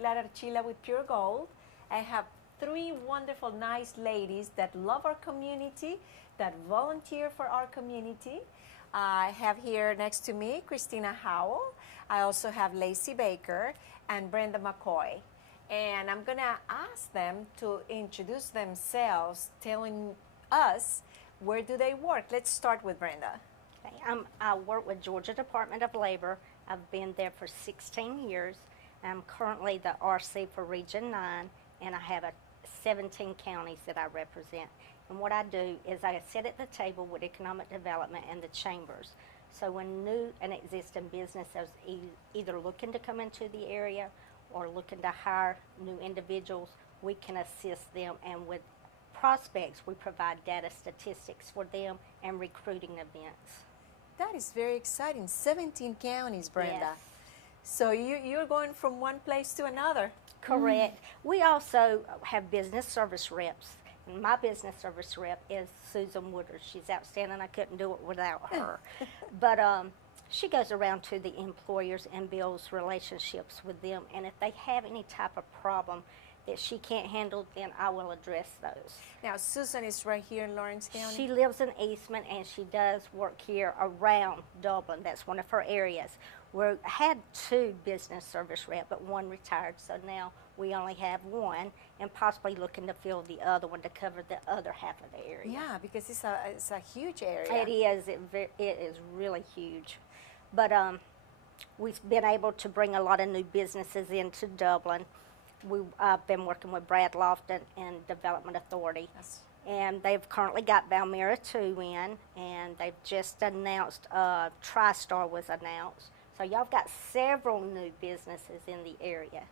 Pilar Archila with Pure Gold. I have three wonderful, nice ladies that love our community, that volunteer for our community. I have here next to me Christina Howell. I also have Lacy Baker and Brenda Macoy. And I'm going to ask them to introduce themselves, telling us where do they work. Let's start with Brenda. Okay, I work with Georgia Department of Labor. I've been there for 16 years. I'm currently the RC for Region 9, and I have 17 counties that I represent. And what I do is I sit at the table with economic development and the chambers. So when new and existing businesses either looking to come into the area or looking to hire new individuals, we can assist them. And with prospects, we provide data statistics for them and recruiting events. That is very exciting. 17 counties, Brenda. Yes. So you're going from one place to another. Correct. We also have business service reps. And my business service rep is Susan Woodard. She's outstanding. I couldn't do it without her. But she goes around to the employers and builds relationships with them. And if they have any type of problem that she can't handle, then I will address those. Now, Susan is right here in Lawrence County. She lives in Eastman, and she does work here around Dublin. That's one of her areas. We had two business service reps, but one retired, so now we only have one, and possibly looking to fill the other one to cover the other half of the area. Yeah, because it's a huge area. It is. It is really huge. But we've been able to bring a lot of new businesses into Dublin. I've been working with Brad Lofton and Development Authority. Yes. And they've currently got Valmera 2 in, and they've just announced, TriStar was announced. So y'all got several new businesses in the area.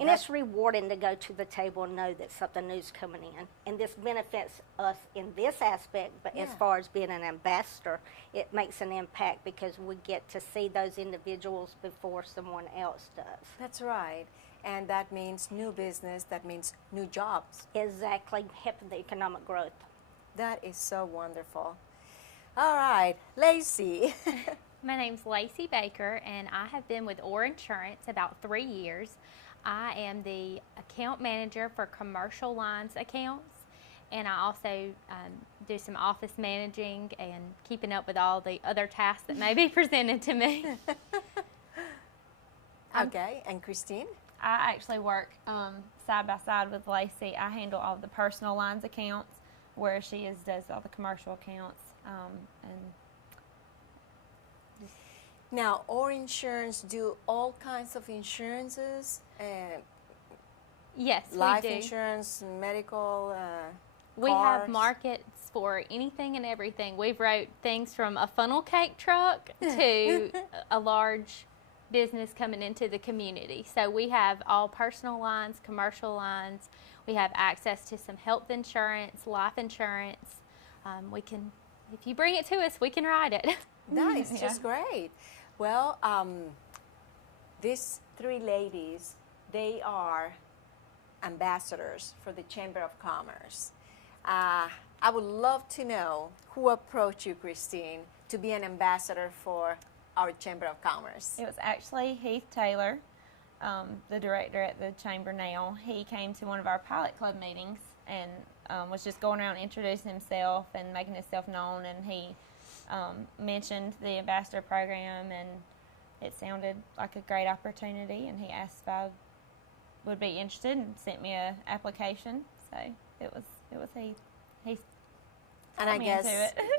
And it's rewarding to go to the table and know that something new's coming in. And this benefits us in this aspect, but as far as being an ambassador, it makes an impact because we get to see those individuals before someone else does. That's right. And that means new business, that means new jobs. Exactly, helping the economic growth. That is so wonderful. All right, Lacy. My name's Lacy Baker, and I have been with Orr Insurance about 3 years. I am the account manager for commercial lines accounts, and I also do some office managing and keeping up with all the other tasks that may be presented to me. Okay, and Christine? I actually work side by side with Lacy. I handle all the personal lines accounts, where she does all the commercial accounts. Now, Orr Insurance do all kinds of insurances, Yes, life we do. insurance, medical, We cars. have markets for anything and everything. We've wrote things from a funnel cake truck to a large business coming into the community. So we have all personal lines, commercial lines. We have access to some health insurance, life insurance. We can, if you bring it to us, we can write it. That is just great. Well, these three ladies, they are ambassadors for the Chamber of Commerce. I would love to know who approached you, Christine, to be an ambassador for our Chamber of Commerce. It was actually Heath Taylor, the director at the Chamber now. He came to one of our pilot club meetings and was just going around introducing himself and making himself known, and he mentioned the ambassador program, and it sounded like a great opportunity, and he asked if I would be interested and sent me an application. So it was Heath. And I guess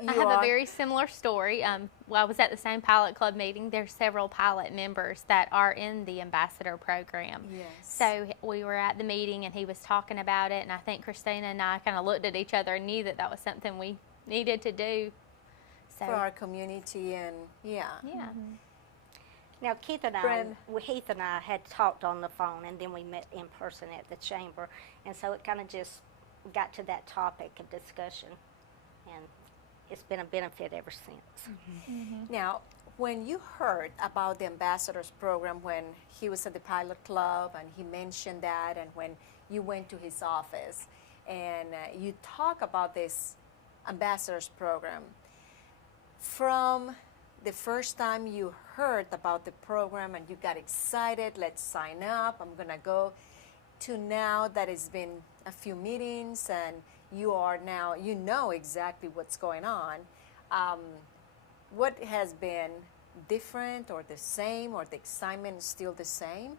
I have a very similar story. Well, I was at the same pilot club meeting. There's several pilot members that are in the ambassador program. Yes. So we were at the meeting, and he was talking about it, and I think Christina and I kind of looked at each other and knew that that was something we needed to do. So, for our community, and yeah. Now, Heath and I had talked on the phone, and then we met in person at the chamber, and so it kind of just got to that topic of discussion, and it's been a benefit ever since. Now, when you heard about the ambassadors program, when he was at the pilot club and he mentioned that, and when you went to his office and you talk about this ambassadors program, from the first time you heard about the program and you got excited, let's sign up, I'm going to go, to now that it's been a few meetings and you are now, you know exactly what's going on. What has been different or the same, or the excitement is still the same?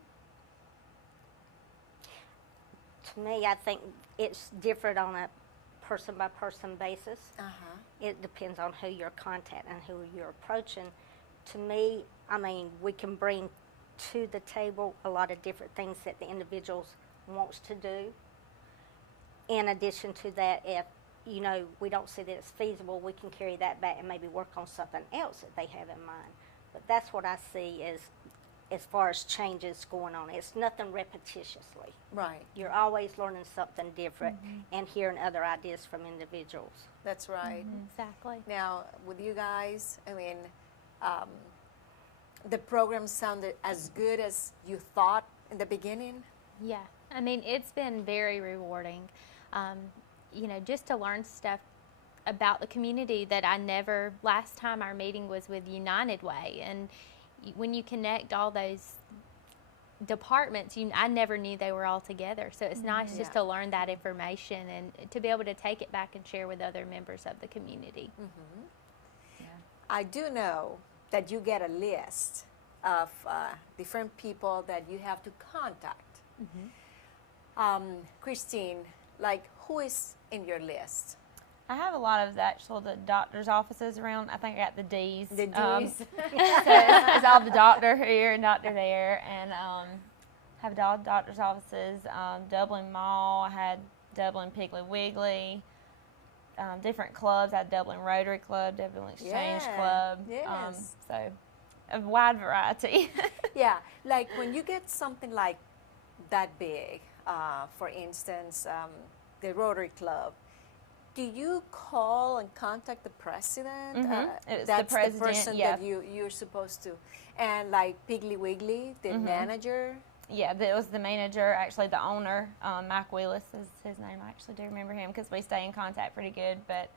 To me, I think it's different on a person-by-person basis. It depends on who you're contacting and who you're approaching. To me, I mean, we can bring to the table a lot of different things that the individuals wants to do. In addition to that, if, you know, we don't see that it's feasible, we can carry that back and maybe work on something else that they have in mind. But that's what I see as far as changes going on. It's nothing repetitiously. Right. You're always learning something different and hearing other ideas from individuals. That's right. Exactly. Now, with you guys, I mean, the program sounded as good as you thought in the beginning? Yeah. I mean, it's been very rewarding, you know, just to learn stuff about the community that I never, last time our meeting was with United Way, and when you connect all those departments, I never knew they were all together. So it's nice just to learn that information and to be able to take it back and share with other members of the community. I do know that you get a list of different people that you have to contact. Christine, like, who is in your list? I have a lot of the doctor's offices around. I think I got the D's. The D's. So it's all the doctor here and doctor there, and have all the doctor's offices. Dublin Mall. I had Dublin Piggly Wiggly. Different clubs. I had Dublin Rotary Club, Dublin Exchange Club. Yes. So a wide variety. Yeah, like when you get something like that big, for instance, the Rotary Club, do you call and contact the president? It's That's the president, person yeah. that you're supposed to. And like Piggly Wiggly, the manager? Yeah, it was the manager, actually the owner, Mike Willis is his name. I actually do remember him because we stay in contact pretty good. But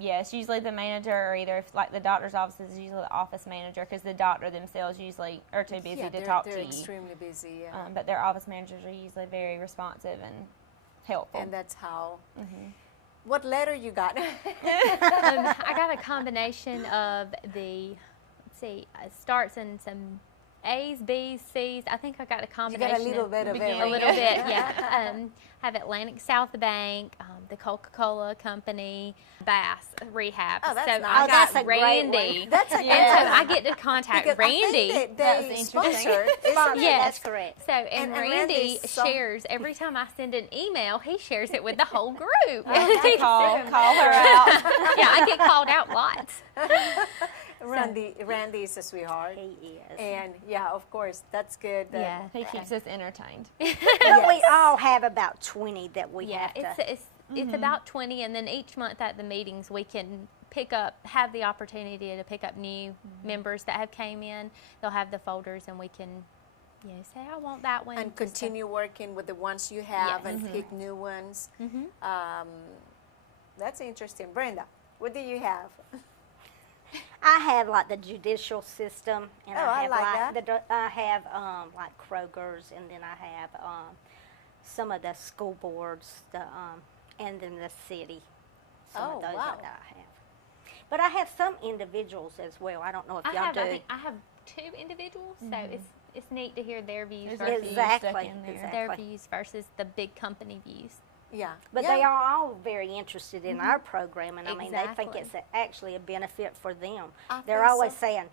yeah, it's usually the manager, or either if like the doctor's office is usually the office manager, because the doctor themselves usually are too busy to talk to you. They're extremely busy, yeah. But their office managers are usually very responsive and helpful. And that's how. What letter you got? I got a combination of the, let's see, it starts in some A's, B's, C's. I think I got a combination. You got a little bit of A everything. little bit, yeah. Have Atlantic South Bank, the Coca-Cola Company, Bass Rehab. Oh, that's so nice. I Oh, got that's a great Randy. one. That's a And so I get to contact because Randy. I think That they was sponsor. Sponsor, Yes. that's correct. So, and And Randy Randy's so- shares, every time I send an email, he shares it with the whole group. I call her out. Yeah, I get called out lots. Randy is a sweetheart. He is. And yeah, of course, that's good. Yeah. He keeps us entertained. But we all have about 20 that we Yeah, have to. it's about 20, and then each month at the meetings we can have the opportunity to pick up new members that have came in. They'll have the folders, and we can, say, I want that one. And continue working with the ones you have Yes. and pick new ones. That's interesting. Brenda, what do you have? I have like the judicial system, and Oh, I I have like that. I have like Kroger's, and then I have some of the school boards, and then the city. Some Oh, of those wow. that I have. But I have some individuals as well. I don't know if I y'all have, do. I think I have 2 individuals, so it's neat to hear their views There's versus Exactly. in there. their Exactly. views versus the big company views. Yeah. But yeah. they are all very interested in our program, and I mean, they think Exactly. it's actually a benefit for them. I They're think always so. saying,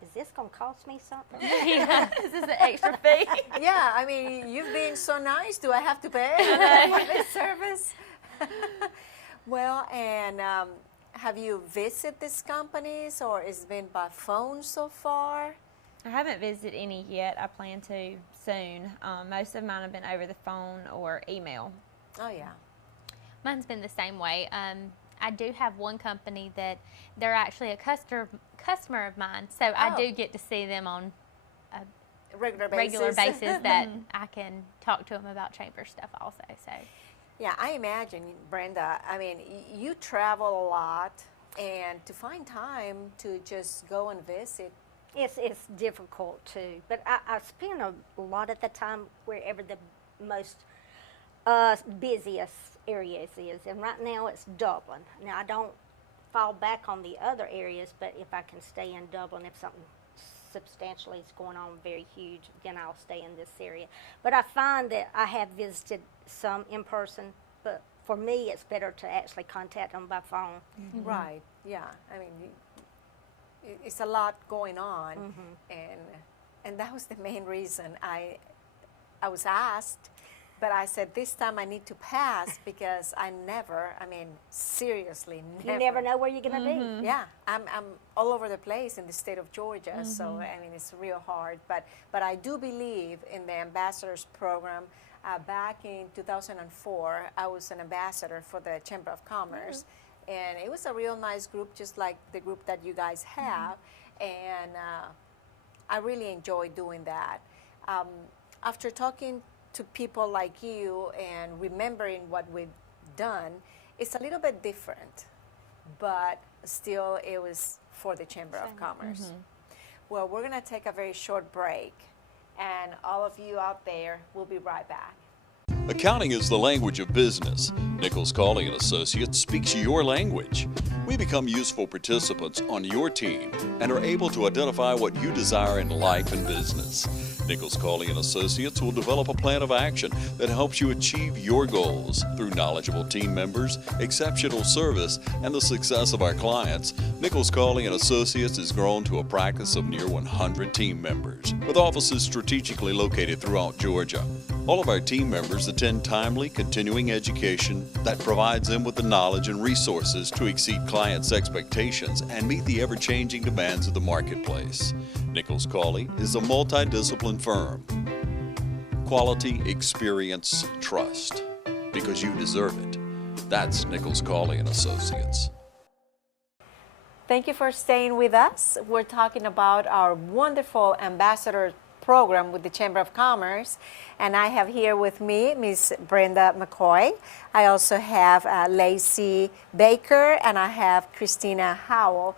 "Is this going to cost me something?" Is this an extra fee? Yeah, I mean, you've been so nice. Do I have to pay for this service? Well, and have you visited these companies, or it's been by phone so far? I haven't visited any yet. I plan to soon. Most of mine have been over the phone or email. Oh, yeah. Mine's been the same way. I do have one company that they're actually a customer of mine, so I Oh. do get to see them on a Regular regular basis that I can talk to them about chamber stuff also. So Yeah, I imagine, Brenda, I mean, you travel a lot. and to find time to just go and visit. It's difficult too, but I spend a lot of the time wherever the most busiest areas is, and right now it's Dublin. Now I don't fall back on the other areas, but if I can stay in Dublin, if something substantially is going on very huge, then I'll stay in this area. But I find that I have visited some in person, but for me it's better to actually contact them by phone. Right, yeah. I mean, it's a lot going on, and that was the main reason I was asked, but I said this time I need to pass because I mean, seriously, never. You never know where you're going to be. Yeah, I'm all over the place in the state of Georgia, so I mean, it's real hard. But I do believe in the Ambassadors program. Back in 2004, I was an ambassador for the Chamber of Commerce. And it was a real nice group, just like the group that you guys have. And I really enjoyed doing that. After talking to people like you and remembering what we've done, it's a little bit different. But still, it was for the Chamber of Commerce. Well, we're going to take a very short break. And all of you out there, we'll be right back. Accounting is the language of business. Nichols Cawley & Associates speaks your language. We become useful participants on your team and are able to identify what you desire in life and business. Nichols Cawley & Associates will develop a plan of action that helps you achieve your goals through knowledgeable team members, exceptional service, and the success of our clients. Nichols Cawley & Associates has grown to a practice of near 100 team members, with offices strategically located throughout Georgia. All of our team members attend timely, continuing education that provides them with the knowledge and resources to exceed clients' expectations and meet the ever-changing demands of the marketplace. Nichols Cawley is a multidisciplined firm. Quality, experience, trust. Because you deserve it. That's Nichols Cawley & Associates. Thank you for staying with us. We're talking about our wonderful ambassador program with the Chamber of Commerce. And I have here with me Ms. Brenda Macoy. I also have Lacy Baker, and I have Christina Howell.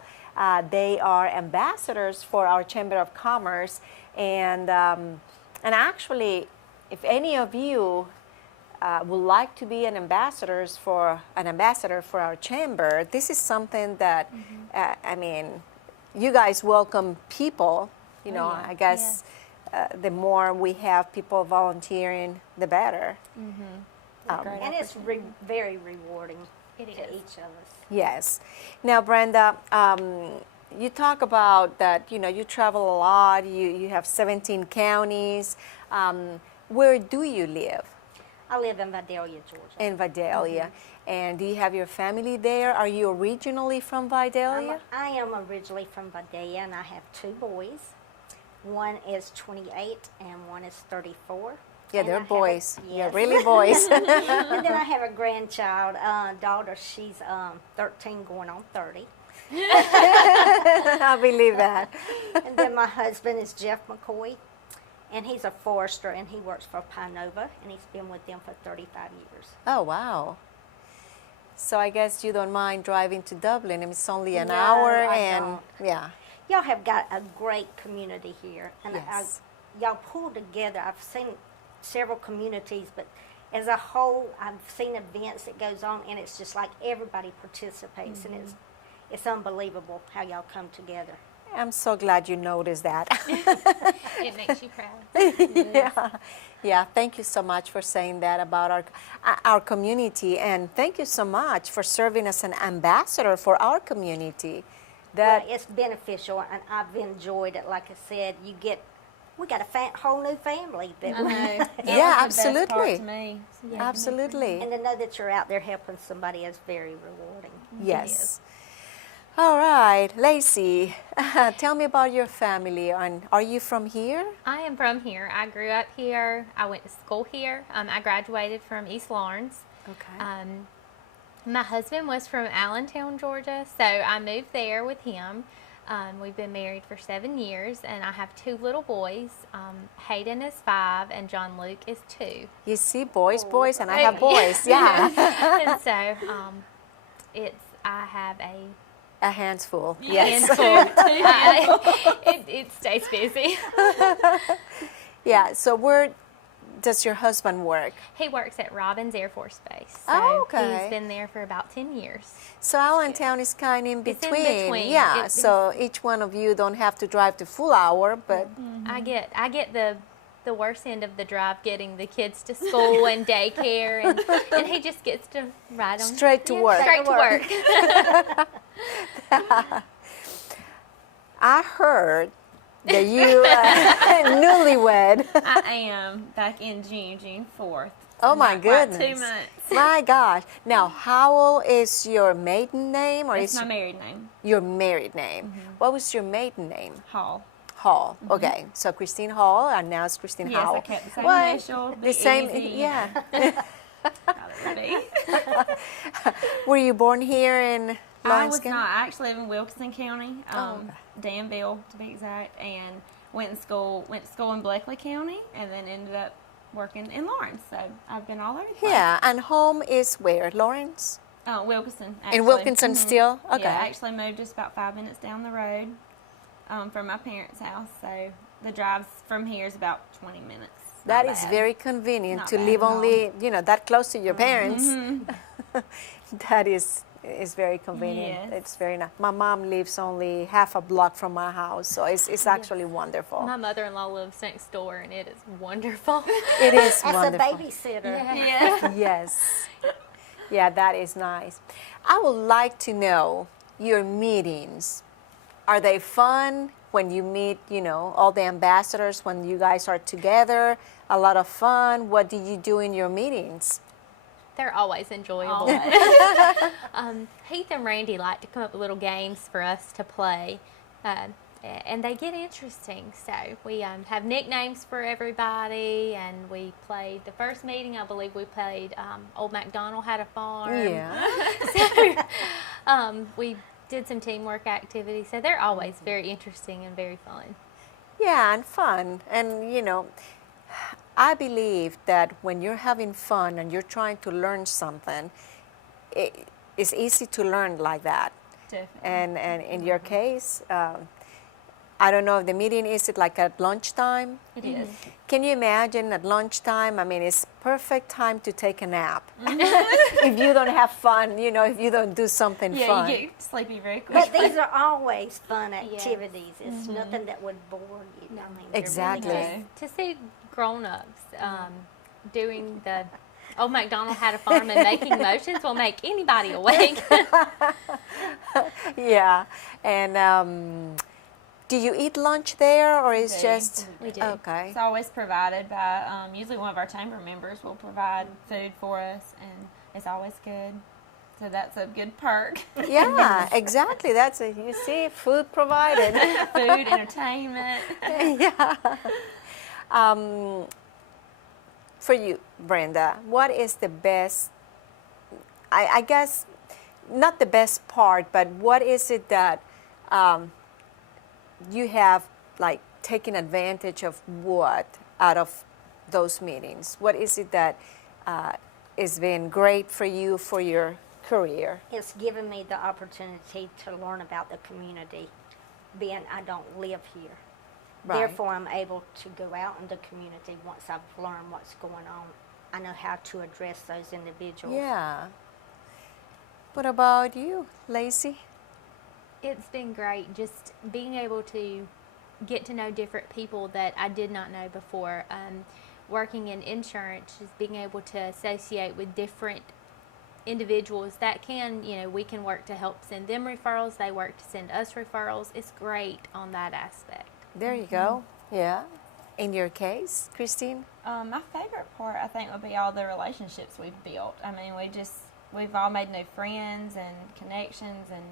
They are ambassadors for our Chamber of Commerce. And actually, if any of you would like to be an ambassador for our chamber, this is something that, I mean, you guys welcome people. You know, I guess the more we have people volunteering, the better. And it's very rewarding to each of us. Yes. Now, Brenda, you talk about that, you know, you travel a lot, you have 17 counties. Where do you live? I live in Vidalia, Georgia. In Vidalia. And do you have your family there? Are you originally from Vidalia? I am originally from Vidalia, and I have two boys. One is 28 and one is 34. Yeah, and they're boys. Yes. Yeah, really boys. And then I have a grandchild, daughter. She's 13 going on 30. I believe that. And then my husband is Jeff McCoy, and he's a forester, and he works for Pinova, and he's been with them for 35 years. Oh, wow. So I guess you don't mind driving to Dublin. It's only an No, hour, I and don't. yeah. Y'all have got a great community here, and Yes. y'all pull together. I've seen several communities, but as a whole, I've seen events that goes on, and it's just like everybody participates, and it's unbelievable how y'all come together. I'm so glad you noticed that. It makes you proud. Yeah. Thank you so much for saying that about our community, and thank you so much for serving as an ambassador for our community. Well, it's beneficial, and I've enjoyed it. Like I said, we got a whole new family that I know. Yeah, That was the best part absolutely. to me. Absolutely. and to know that you're out there helping somebody is very rewarding. Yes. All right, Lacy, tell me about your family. And are you from here? I am from here. I grew up here. I went to school here. I graduated from East Lawrence. Okay. My husband was from Allentown, Georgia, so I moved there with him. We've been married for 7 years, and I have two little boys. Hayden is 5, and John Luke is 2. You see, boys, and I have boys. Yeah. And so I have a A handful. Yes. It stays busy. Yeah. So where does your husband work? He works at Robbins Air Force Base. So Oh, okay. he's been there for about 10 years. So Allentown is kind of in It's in between. between. Yeah. It- So each one of you don't have to drive the full hour, but I get the worst end of the drive, getting the kids to school and daycare, and he just gets to ride on straight to work. Straight to work. I heard that you newlywed. I am back in June 4th. Oh So my not quite goodness. 2 months. My gosh. Now, Howell is your maiden name or It's is my married name, your married name? What was your maiden name? Hall. Hall. Okay. So Christine Hall, and now it's Christine Yes, Howell. I kept the same Well, initial. the same, easy, yeah. how it would be. Were you born here in I Lawrence was County? not. I actually live in Wilkinson County, Oh. Danville to be exact, and went to school in Bleckley County, and then ended up working in Lawrence. So I've been all over the place. Yeah, and home is where? Lawrence? Wilkinson. In Actually. Wilkinson Mhm. still? Okay. Yeah, I actually moved just about 5 minutes down the road from my parents' house. So the drive from here is about 20 minutes. That Not is bad. very convenient Not to bad live at all. only, that close to your parents. Mhm. That is very convenient. Yes. It's very nice. My mom lives only half a block from my house, so it's actually wonderful. My mother-in-law lives next door, and it is wonderful. It is As wonderful. a babysitter. Yeah. Yes. Yeah, that is nice. I would like to know your meetings. Are they fun when you meet, all the ambassadors, when you guys are together? A lot of fun. What do you do in your meetings? They're always enjoyable. Always. Heath and Randy like to come up with little games for us to play, and they get interesting. So we have nicknames for everybody, and we played the first meeting. I believe we played Old MacDonald Had a Farm. Yeah. So we did some teamwork activities. So they're always very interesting and very fun. Yeah, and fun. And, I believe that when you're having fun and you're trying to learn something, it's easy to learn like that. Definitely. And in your case, I don't know if the meeting is it like at lunchtime? It is. Can you imagine at lunchtime? I mean, it's perfect time to take a nap. If you don't have fun, if you don't do something Yeah, fun. you get sleepy very quick. But these are always fun activities. It's nothing that would bore you. I mean, they're Exactly. Really good. To see grown-ups doing the Old MacDonald Had a Farm and making motions will make anybody awake. Yeah. And do you eat lunch there, or is do. just We do. okay? It's always provided by, usually one of our chamber members will provide food for us, and it's always good. So that's a good perk. Yeah, exactly. That's it. You see, food provided. Food, entertainment. Yeah. For you, Brenda, what is the best? I guess not the best part, but what is it that you have like taken advantage of? What out of those meetings? What is it that has been great for you for your career? It's given me the opportunity to learn about the community, being I don't live here. Right. Therefore, I'm able to go out in the community once I've learned what's going on. I know how to address those individuals. Yeah. What about you, Lacy? It's been great just being able to get to know different people that I did not know before. Working in insurance, just being able to associate with different individuals that can, we can work to help send them referrals. They work to send us referrals. It's great on that aspect. There you go. Yeah. In your case, Christine? My favorite part, I think, would be all the relationships we've built. I mean, we've all made new friends and connections, and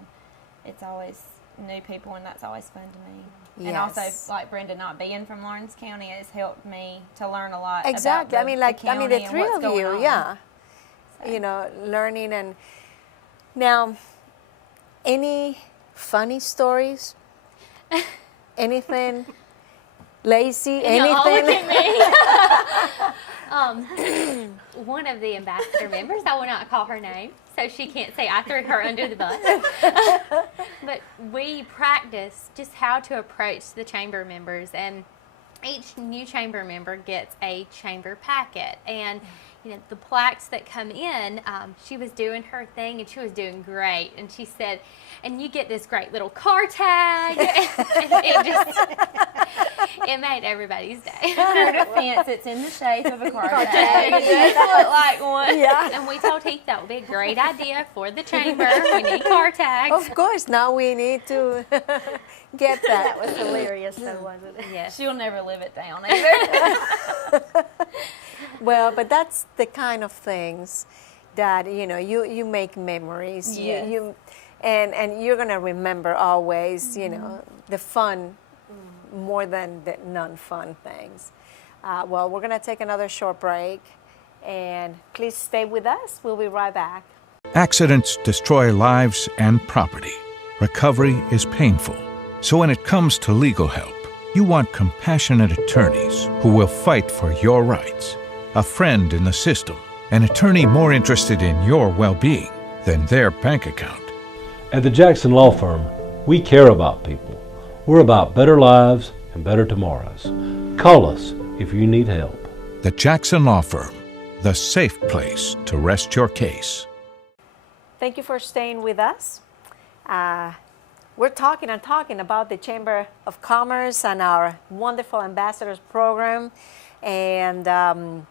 it's always new people, and that's always fun to me. And also, Yes. like Brenda not being from Lawrence County, it's helped me to learn a lot. Exactly. About the county the and three what's of going you, on. yeah. So. Learning and now, any funny stories? Anything? Lacy, Y'all look anything? at me. One of the ambassador members, I will not call her name, so she can't say I threw her under the bus. But we practice just how to approach the chamber members, and each new chamber member gets a chamber packet. And you know, the plaques that come in, she was doing her thing and she was doing great. And she said, and you get this great little car tag. And it made everybody's day. Her defense, it's in the shape of a car tag. It does look like one. Yeah. And we told Heath that would be a great idea for the chamber. We need car tags. Of course, now we need to get that. That was hilarious, though, wasn't it? Yes. She'll never live it down either. Well, but that's the kind of things that, you know, you make memories. Yes. And you're going to remember always, you know, the fun more than the non-fun things. Well, we're going to take another short break, and please stay with us. We'll be right back. Accidents destroy lives and property. Recovery is painful. So when it comes to legal help, you want compassionate attorneys who will fight for your rights. A friend in the system, an attorney more interested in your well-being than their bank account. At the Jackson Law Firm, we care about people. We're about better lives and better tomorrows. Call us if you need help. The Jackson Law Firm, the safe place to rest your case. Thank you for staying with us. We're talking about the Chamber of Commerce and our wonderful Ambassadors program. And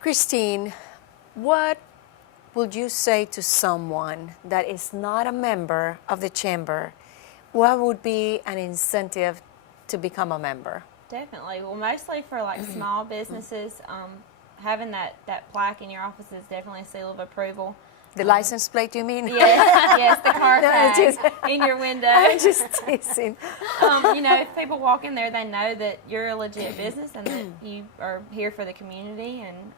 Christine, what would you say to someone that is not a member of the Chamber? What would be an incentive to become a member? Definitely. Well, mostly for like small businesses, having that plaque in your office is definitely a seal of approval. The license plate, you mean? Yes, the car No, tag just- in your window. I'm just teasing. You know, if people walk in there, they know that you're a legit business and that you are here for the community. And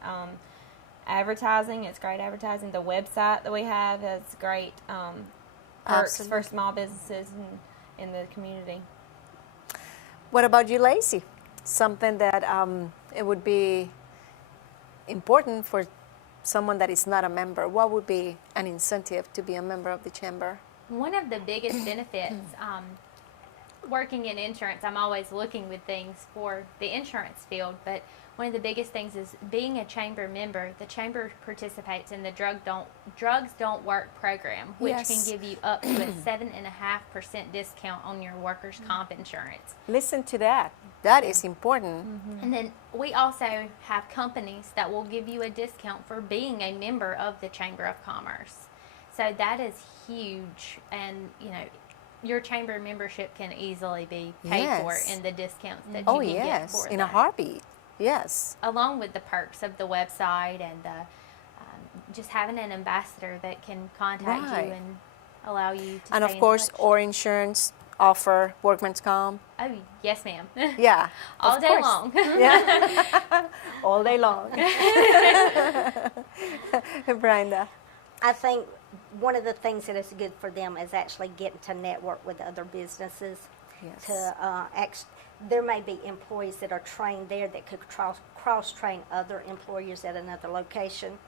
advertising, it's great advertising. The website that we have has great perks for Absolutely. small businesses in the community. What about you, Lacy? Something that it would be important for someone that is not a member. What would be an incentive to be a member of the Chamber? One of the biggest benefits, working in insurance, I'm always looking with things for the insurance field, but one of the biggest things is being a chamber member. The chamber participates in the Drugs Don't Work program, which Yes. can give you up to a 7.5% discount on your workers' comp insurance. Listen to that. That is important. And then we also have companies that will give you a discount for being a member of the Chamber of Commerce. So that is huge, and you know, your chamber membership can easily be paid for Yes. in the discounts that Oh, you can get yes, for in a that. heartbeat. Yes. Along with the perks of the website and just having an ambassador that can contact Right. you and allow you to And stay of in course, touch. Orr Insurance offer workman's comp. Oh, yes, ma'am. Yeah. All of day course. long. Yeah. All day long. Brenda. I think one of the things that is good for them is actually getting to network with other businesses. Yes. There may be employees that are trained there that could cross-train other employers at another location.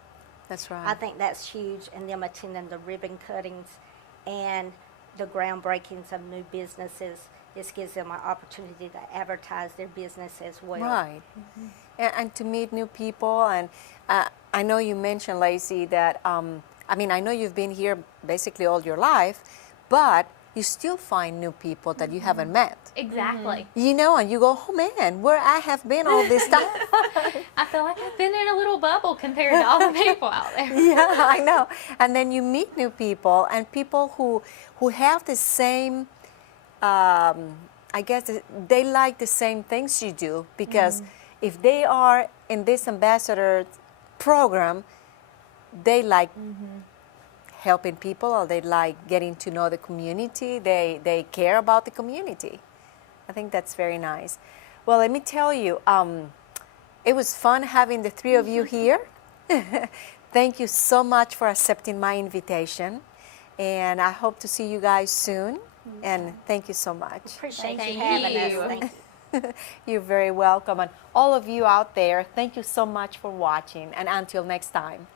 That's I right. think that's huge, and them attending the ribbon cuttings and the groundbreakings of new businesses. This gives them an opportunity to advertise their business as well. Right. And to meet new people. And I know you mentioned, Lacy, that, I mean, I know you've been here basically all your life, but you still find new people that you haven't met. Exactly. You know, and you go, oh man, where I have been all this time. I feel like I've been in a little bubble compared to all the people out there. Yeah, I know. And then you meet new people, and people who have the same, I guess they like the same things you do, because if they are in this ambassador program, they like helping people, or they like getting to know the community. They care about the community. I think that's very nice. Well, let me tell you, it was fun having the three of you here. Thank you so much for accepting my invitation, and I hope to see you guys soon. And thank you so much. Appreciate Thank you having you. us. Thank you. You're very welcome. And all of you out there, thank you so much for watching. And until next time.